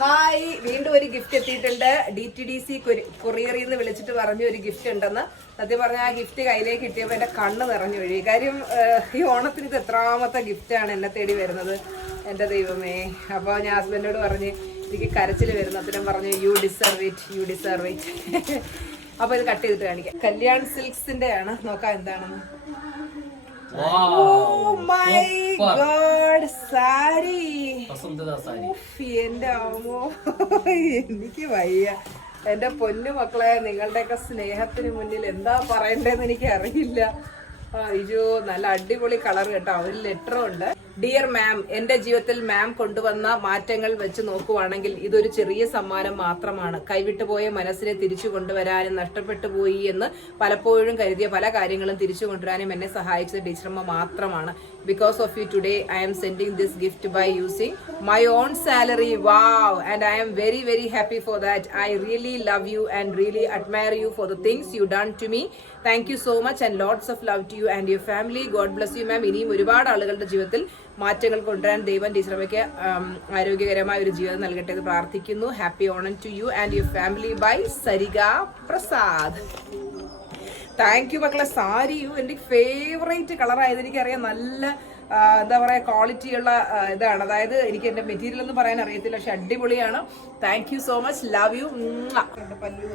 Hi, വീണ്ടും ഒരു gift എത്തിയിട്ടുണ്ട്. DTDC കൊറിയറിൽ നിന്ന് വിളിച്ചിട്ട് പറഞ്ഞു ഒരു ഗിഫ്റ്റ് ഉണ്ടെന്ന്. സത്യം പറഞ്ഞാൽ ആ ഗിഫ്റ്റ് കയ്യിലേക്ക് കിട്ടിയപ്പോൾ എൻ്റെ കണ്ണ് നിറഞ്ഞു ഒഴുകി. കാര്യം ഈ ഓണത്തിന് ഇത് എത്രാമത്തെ ഗിഫ്റ്റാണ് എന്നെ തേടി വരുന്നത്, എൻ്റെ ദൈവമേ. അപ്പോൾ ഞാൻ ഹസ്ബൻഡോട് പറഞ്ഞ് എനിക്ക് കരച്ചിൽ വരുന്നു. അത്രയും പറഞ്ഞു യു ഡിസർവ് ഇറ്റ്. അപ്പോൾ ഇത് കട്ട് ചെയ്തിട്ട് കാണിക്കാം. കല്യാൺ സിൽക്സിൻ്റെ ആണ്, നോക്കാം എന്താണെന്ന്. Oh my God, sari. എന്റെ അമ്മോ, എനിക്ക് വയ്യ. എന്റെ പൊന്നു മക്കളെ, നിങ്ങളുടെയൊക്കെ സ്നേഹത്തിന് മുന്നിൽ എന്താ പറയണ്ടേന്ന് എനിക്ക് അറിയില്ല. അയ്യോ, നല്ല അടിപൊളി കളർ കേട്ടോ. ഒരു ലെറ്ററും ഉണ്ട്. ഡിയർ മാം, എന്റെ ജീവിതത്തിൽ മാം കൊണ്ടുവന്ന മാറ്റങ്ങൾ വെച്ച് നോക്കുവാണെങ്കിൽ ഇതൊരു ചെറിയ സമ്മാനം മാത്രമാണ്. കൈവിട്ടുപോയ മനസ്സിനെ തിരിച്ചു കൊണ്ടുവരാനും നഷ്ടപ്പെട്ടു പോയി എന്ന് പലപ്പോഴും കരുതിയ പല കാര്യങ്ങളും തിരിച്ചു കൊണ്ടുവരാനും എന്നെ സഹായിച്ചത് ടീച്ചറമ്മ മാത്രമാണ്. Because of you today, I am sending this gift by using my own salary. Wow! And I am very, very happy for that. I really love you and really admire you for the things you done to me. Thank you so much and lots of love to you and your family. God bless you, ma'am. ഇനിയും ഒരുപാട് ആളുകളുടെ ജീവിതത്തിൽ മാറ്റങ്ങൾ കൊണ്ടുവരാൻ ദൈവം ടീച്ചറമ്മയ്ക്ക് ആരോഗ്യകരമായ ഒരു ജീവിതം നൽകട്ടെ എന്ന് പ്രാർത്ഥിക്കുന്നു. Happy Onam to you and your family by Sarika Prasad. Thank you മക്കളെ. സാരിയും എൻ്റെ ഫേവറേറ്റ് കളറായത് എനിക്കറിയാം. നല്ല എന്താ പറയുക, ക്വാളിറ്റിയുള്ള ഇതാണ്. അതായത് എനിക്ക് എൻ്റെ മെറ്റീരിയൽ ഒന്നും പറയാൻ അറിയത്തില്ല, പക്ഷെ അടിപൊളിയാണ്. Thank you so much. Love you. പല്ലു